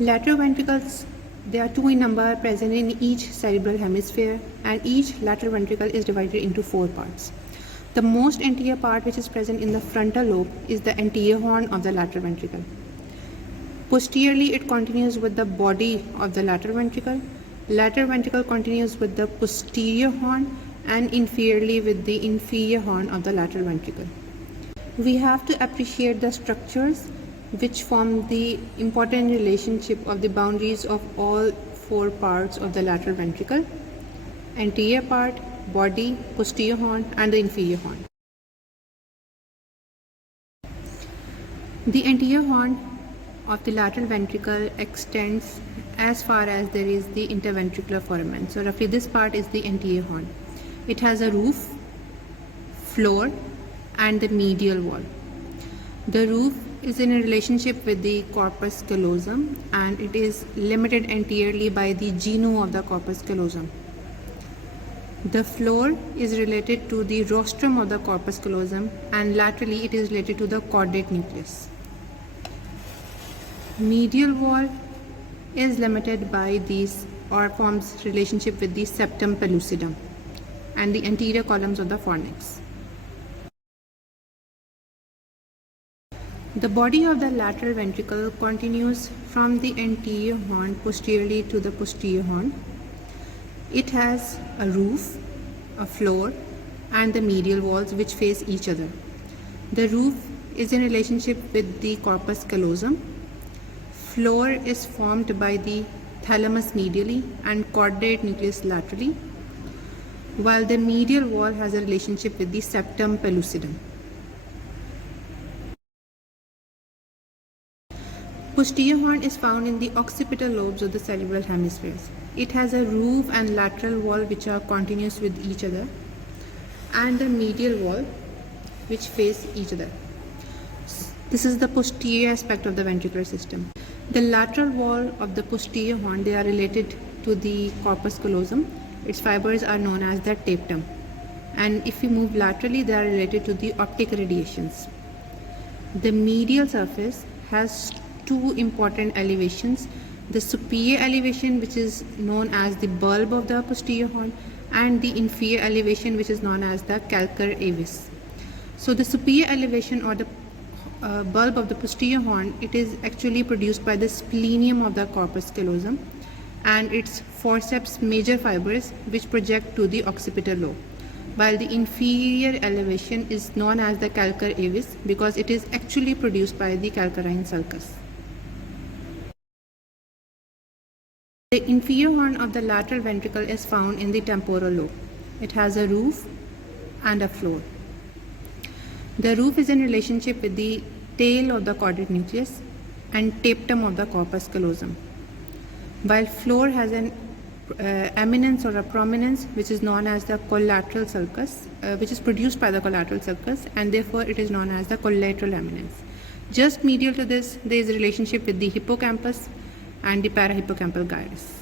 Lateral ventricles, there are 2 in number present in each cerebral hemisphere, and each lateral ventricle is divided into 4 parts. The most anterior part, which is present in the frontal lobe, is the anterior horn of the lateral ventricle. Posteriorly, it continues with the body of the lateral ventricle. Lateral ventricle continues with the posterior horn, and inferiorly with the inferior horn of the lateral ventricle. We have to appreciate the structures which form the important relationship of the boundaries of all 4 parts of the lateral ventricle: anterior part, body, posterior horn, and the inferior horn. The anterior horn of the lateral ventricle extends as far as there is the interventricular foramen. So roughly this part is the anterior horn. It has a roof, floor, and the medial wall. The roof is in a relationship with the corpus callosum, and it is limited anteriorly by the genu of the corpus callosum. The floor is related to the rostrum of the corpus callosum, and laterally it is related to the caudate nucleus. Medial wall is limited by these or forms relationship with the septum pellucidum and the anterior columns of the fornix. The body of the lateral ventricle continues from the anterior horn posteriorly to the posterior horn. It has a roof, a floor, and the medial walls which face each other. The roof is in relationship with the corpus callosum. Floor is formed by the thalamus medially and caudate nucleus laterally, while the medial wall has a relationship with the septum pellucidum. Posterior horn is found in the occipital lobes of the cerebral hemispheres. It has a roof and lateral wall which are continuous with each other, and the medial wall which face each other. This is the posterior aspect of the ventricular system. The lateral wall of the posterior horn, they are related to the corpus callosum. Its fibers are known as the tapetum. And if we move laterally, they are related to the optic radiations. The medial surface has 2 important elevations: the superior elevation, which is known as the bulb of the posterior horn, and the inferior elevation, which is known as the calcar avis. So the superior elevation, or the bulb of the posterior horn, it is actually produced by the splenium of the corpus callosum and its forceps major fibers which project to the occipital lobe, while the inferior elevation is known as the calcar avis because it is actually produced by the calcarine sulcus. The inferior horn of the lateral ventricle is found in the temporal lobe. It has a roof and a floor. The roof is in relationship with the tail of the caudate nucleus and tapetum of the corpus callosum, while floor has an eminence or a prominence which is known as the collateral sulcus, which is produced by the collateral sulcus, and therefore it is known as the collateral eminence. Just medial to this, there is a relationship with the hippocampus and the parahippocampal gyrus.